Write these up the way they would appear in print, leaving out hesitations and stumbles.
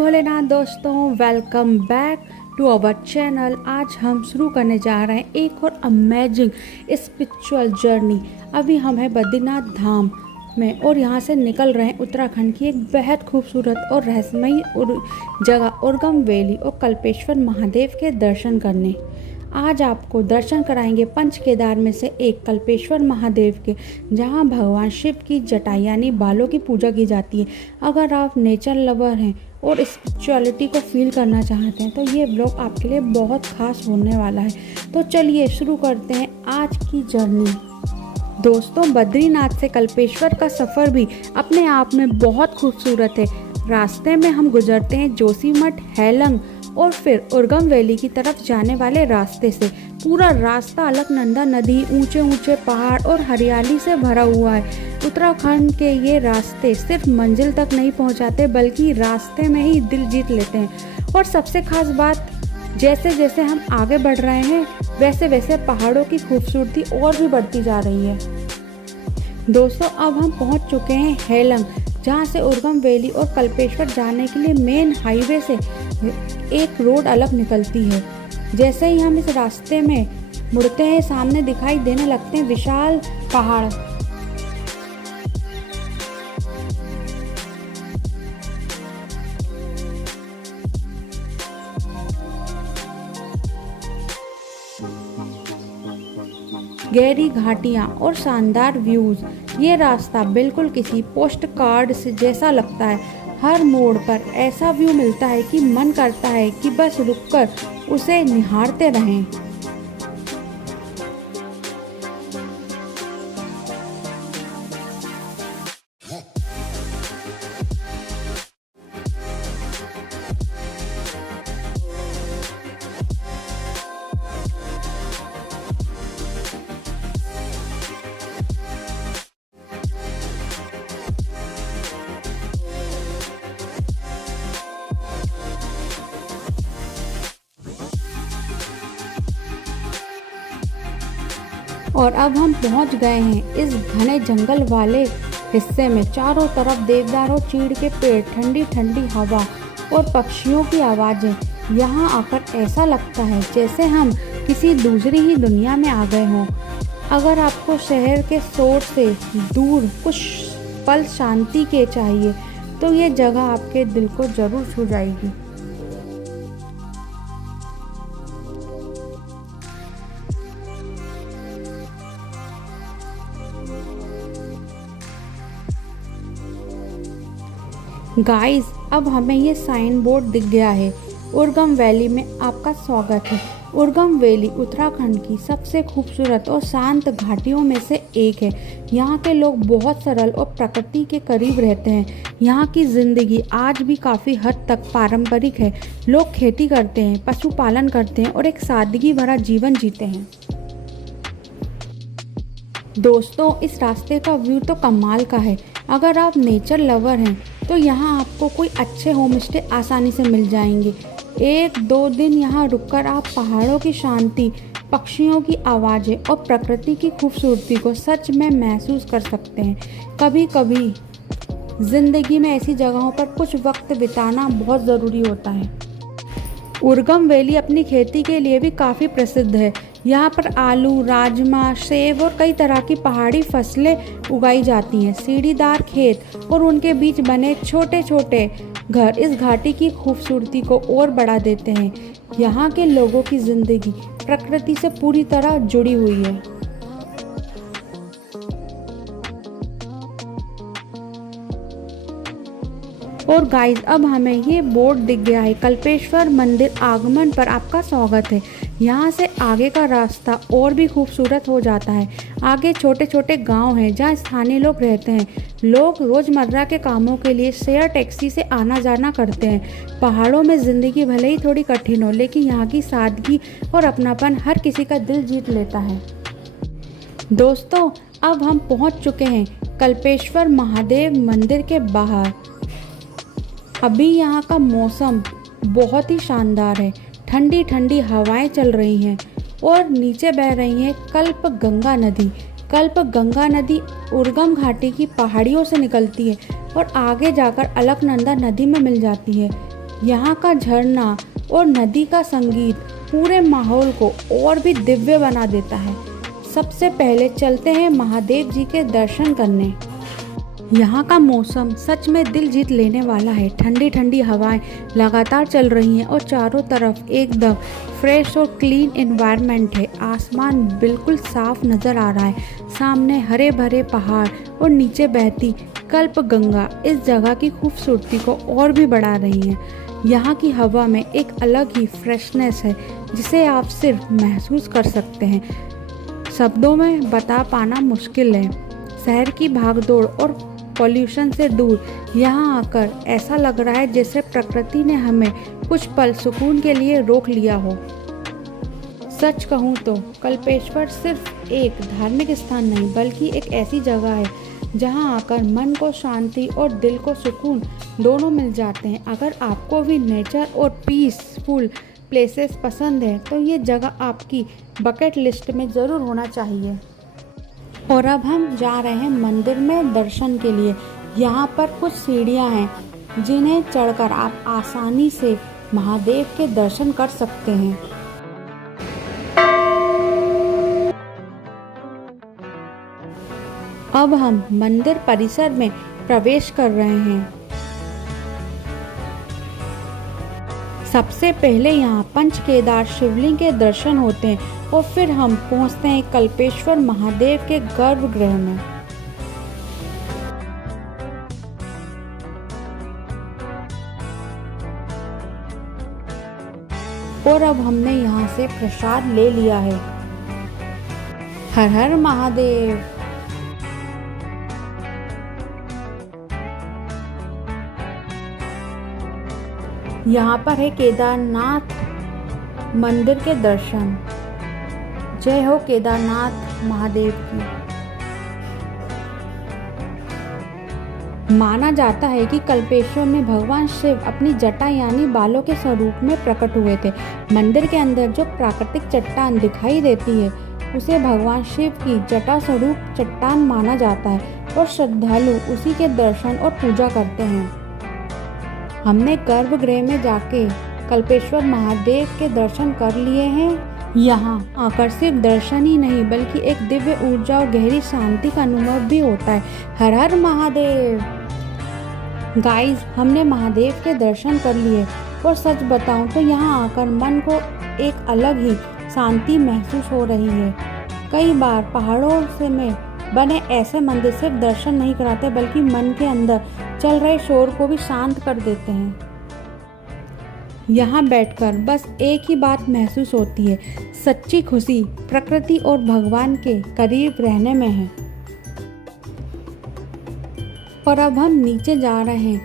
भोलेनाथ दोस्तों, welcome back to our channel. आज हम शुरू करने जा रहे हैं एक और अमेजिंग स्पिरिचुअल जर्नी। अभी हम हैं बद्रीनाथ धाम में और यहाँ से निकल रहे हैं उत्तराखंड की एक बेहद खूबसूरत और रहस्यमयी जगह उर्गम वैली और कल्पेश्वर महादेव के दर्शन करने। आज आपको दर्शन कराएंगे पंच केदार में से एक कल्पेश्वर महादेव के, जहां भगवान शिव की जटाई यानी बालों की पूजा की जाती है। अगर आप नेचर लवर हैं और स्पिरिचुअलिटी को फील करना चाहते हैं तो ये ब्लॉग आपके लिए बहुत खास होने वाला है। तो चलिए शुरू करते हैं आज की जर्नी। दोस्तों, बद्रीनाथ से कल्पेश्वर का सफ़र भी अपने आप में बहुत खूबसूरत है। रास्ते में हम गुजरते हैं जोशीमठ, हेलंग और फिर उर्गम वैली की तरफ जाने वाले रास्ते से। पूरा रास्ता अलकनंदा नदी, ऊंचे ऊंचे पहाड़ और हरियाली से भरा हुआ है। उत्तराखंड के ये रास्ते सिर्फ मंजिल तक नहीं पहुंचाते बल्कि रास्ते में ही दिल जीत लेते हैं। और सबसे खास बात, जैसे जैसे हम आगे बढ़ रहे हैं वैसे वैसे पहाड़ों की खूबसूरती और भी बढ़ती जा रही है। दोस्तों, अब हम पहुंच चुके हैं हेलंग, जहां से उर्गम वैली और कल्पेश्वर जाने के लिए मेन हाईवे से एक रोड अलग निकलती है। जैसे ही हम इस रास्ते में मुड़ते हैं, सामने दिखाई देने लगते हैं विशाल पहाड़। गहरी घाटियाँ और शानदार व्यूज। ये रास्ता बिल्कुल किसी पोस्ट कार्ड से जैसा लगता है। हर मोड़ पर ऐसा व्यू मिलता है कि मन करता है कि बस रुककर उसे निहारते रहें। और अब हम पहुंच गए हैं इस घने जंगल वाले हिस्से में। चारों तरफ देवदार और चीड़ के पेड़, ठंडी ठंडी हवा और पक्षियों की आवाज़ें। यहाँ आकर ऐसा लगता है जैसे हम किसी दूसरी ही दुनिया में आ गए हों। अगर आपको शहर के शोर से दूर कुछ पल शांति के चाहिए तो ये जगह आपके दिल को ज़रूर छू जाएगी। गाइस, अब हमें ये साइन बोर्ड दिख गया है, उर्गम वैली में आपका स्वागत है। उर्गम वैली उत्तराखंड की सबसे खूबसूरत और शांत घाटियों में से एक है। यहाँ के लोग बहुत सरल और प्रकृति के करीब रहते हैं। यहाँ की ज़िंदगी आज भी काफ़ी हद तक पारंपरिक है। लोग खेती करते हैं, पशुपालन करते हैं और एक सादगी भरा जीवन जीते हैं। दोस्तों, इस रास्ते का व्यू तो कमाल का है। अगर आप नेचर लवर हैं तो यहाँ आपको कोई अच्छे होम स्टे आसानी से मिल जाएंगे। 1-2 दिन यहाँ रुककर आप पहाड़ों की शांति, पक्षियों की आवाज़ें और प्रकृति की खूबसूरती को सच में महसूस कर सकते हैं। कभी कभी ज़िंदगी में ऐसी जगहों पर कुछ वक्त बिताना बहुत ज़रूरी होता है। उर्गम वैली अपनी खेती के लिए भी काफ़ी प्रसिद्ध है। यहाँ पर आलू, राजमा, सेब और कई तरह की पहाड़ी फसलें उगाई जाती हैं। सीढ़ीदार खेत और उनके बीच बने छोटे छोटे घर इस घाटी की खूबसूरती को और बढ़ा देते हैं। यहाँ के लोगों की ज़िंदगी प्रकृति से पूरी तरह जुड़ी हुई है। और गाइस, अब हमें ये बोर्ड दिख गया है, कल्पेश्वर मंदिर आगमन पर आपका स्वागत है। यहाँ से आगे का रास्ता और भी खूबसूरत हो जाता है। आगे छोटे छोटे गांव हैं जहाँ स्थानीय लोग रहते हैं। लोग रोज़मर्रा के कामों के लिए शेयर टैक्सी से आना जाना करते हैं। पहाड़ों में ज़िंदगी भले ही थोड़ी कठिन हो, लेकिन यहाँ की सादगी और अपनापन हर किसी का दिल जीत लेता है। दोस्तों, अब हम पहुँच चुके हैं कल्पेश्वर महादेव मंदिर के बाहर। अभी यहाँ का मौसम बहुत ही शानदार है। ठंडी ठंडी हवाएं चल रही हैं और नीचे बह रही है कल्प गंगा नदी। कल्प गंगा नदी उर्गम घाटी की पहाड़ियों से निकलती है और आगे जाकर अलकनंदा नदी में मिल जाती है। यहाँ का झरना और नदी का संगीत पूरे माहौल को और भी दिव्य बना देता है। सबसे पहले चलते हैं महादेव जी के दर्शन करने। यहाँ का मौसम सच में दिल जीत लेने वाला है। ठंडी ठंडी हवाएं लगातार चल रही हैं और चारों तरफ एकदम फ्रेश और क्लीन एनवायरनमेंट है। आसमान बिल्कुल साफ नज़र आ रहा है। सामने हरे भरे पहाड़ और नीचे बहती कल्प गंगा इस जगह की खूबसूरती को और भी बढ़ा रही हैं। यहाँ की हवा में एक अलग ही फ्रेशनेस है जिसे आप सिर्फ महसूस कर सकते हैं। शब्दों में बता पाना मुश्किल है। शहर की भागदौड़ और पॉल्यूशन से दूर यहाँ आकर ऐसा लग रहा है जैसे प्रकृति ने हमें कुछ पल सुकून के लिए रोक लिया हो। सच कहूँ तो कल्पेश्वर सिर्फ एक धार्मिक स्थान नहीं बल्कि एक ऐसी जगह है जहाँ आकर मन को शांति और दिल को सुकून दोनों मिल जाते हैं। अगर आपको भी नेचर और पीसफुल प्लेसेस पसंद है तो ये जगह आपकी बकेट लिस्ट में ज़रूर होना चाहिए। और अब हम जा रहे हैं मंदिर में दर्शन के लिए। यहाँ पर कुछ सीढ़ियाँ हैं जिन्हें चढ़कर आप आसानी से महादेव के दर्शन कर सकते हैं। अब हम मंदिर परिसर में प्रवेश कर रहे हैं। सबसे पहले यहाँ पंच केदार शिवलिंग के दर्शन होते हैं और फिर हम पहुँचते हैं कल्पेश्वर महादेव के गर्भगृह में। और अब हमने यहाँ से प्रसाद ले लिया है। हर हर महादेव। यहाँ पर है केदारनाथ मंदिर के दर्शन। जय हो केदारनाथ महादेव की। माना जाता है कि कल्पेश्वर में भगवान शिव अपनी जटा यानी बालों के स्वरूप में प्रकट हुए थे। मंदिर के अंदर जो प्राकृतिक चट्टान दिखाई देती है उसे भगवान शिव की जटा स्वरूप चट्टान माना जाता है और श्रद्धालु उसी के दर्शन और पूजा करते हैं। हमने गर्भगृह में जाके कल्पेश्वर महादेव के दर्शन कर लिए हैं। यहाँ आकर सिर्फ दर्शन ही नहीं बल्कि एक दिव्य ऊर्जा और गहरी शांति का अनुभव भी होता है। हर हर महादेव। गाइस, हमने महादेव के दर्शन कर लिए और सच बताऊं तो यहाँ आकर मन को एक अलग ही शांति महसूस हो रही है। कई बार पहाड़ों से में बने ऐसे मंदिर सिर्फ दर्शन नहीं कराते बल्कि मन के अंदर चल रहे शोर को भी शांत कर देते हैं। यहाँ बैठकर बस एक ही बात महसूस होती है, सच्ची खुशी प्रकृति और भगवान के करीब रहने में है। और अब हम नीचे जा रहे हैं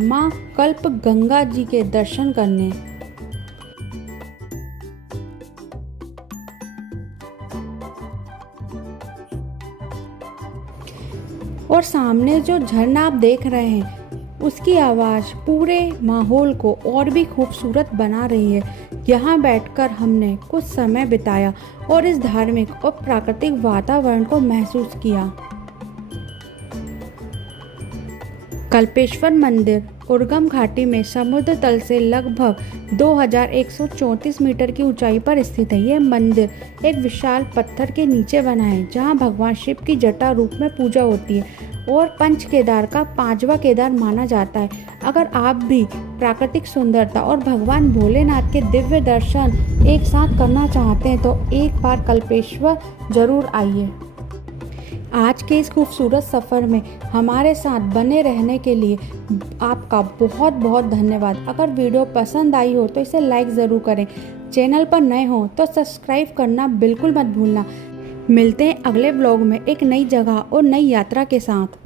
माँ कल्प गंगा जी के दर्शन करने। और सामने जो झरना आप देख रहे हैं उसकी आवाज़ पूरे माहौल को और भी खूबसूरत बना रही है। यहाँ बैठकर हमने कुछ समय बिताया और इस धार्मिक और प्राकृतिक वातावरण को महसूस किया। कल्पेश्वर मंदिर उर्गम घाटी में समुद्र तल से लगभग 2134 मीटर की ऊंचाई पर स्थित है। यह मंदिर एक विशाल पत्थर के नीचे बना है जहां भगवान शिव की जटा रूप में पूजा होती है और पंच केदार का 5वां केदार माना जाता है। अगर आप भी प्राकृतिक सुंदरता और भगवान भोलेनाथ के दिव्य दर्शन एक साथ करना चाहते हैं तो एक बार कल्पेश्वर जरूर आइए। आज के इस खूबसूरत सफ़र में हमारे साथ बने रहने के लिए आपका बहुत बहुत धन्यवाद। अगर वीडियो पसंद आई हो तो इसे लाइक ज़रूर करें। चैनल पर नए हो तो सब्सक्राइब करना बिल्कुल मत भूलना। मिलते हैं अगले व्लॉग में एक नई जगह और नई यात्रा के साथ।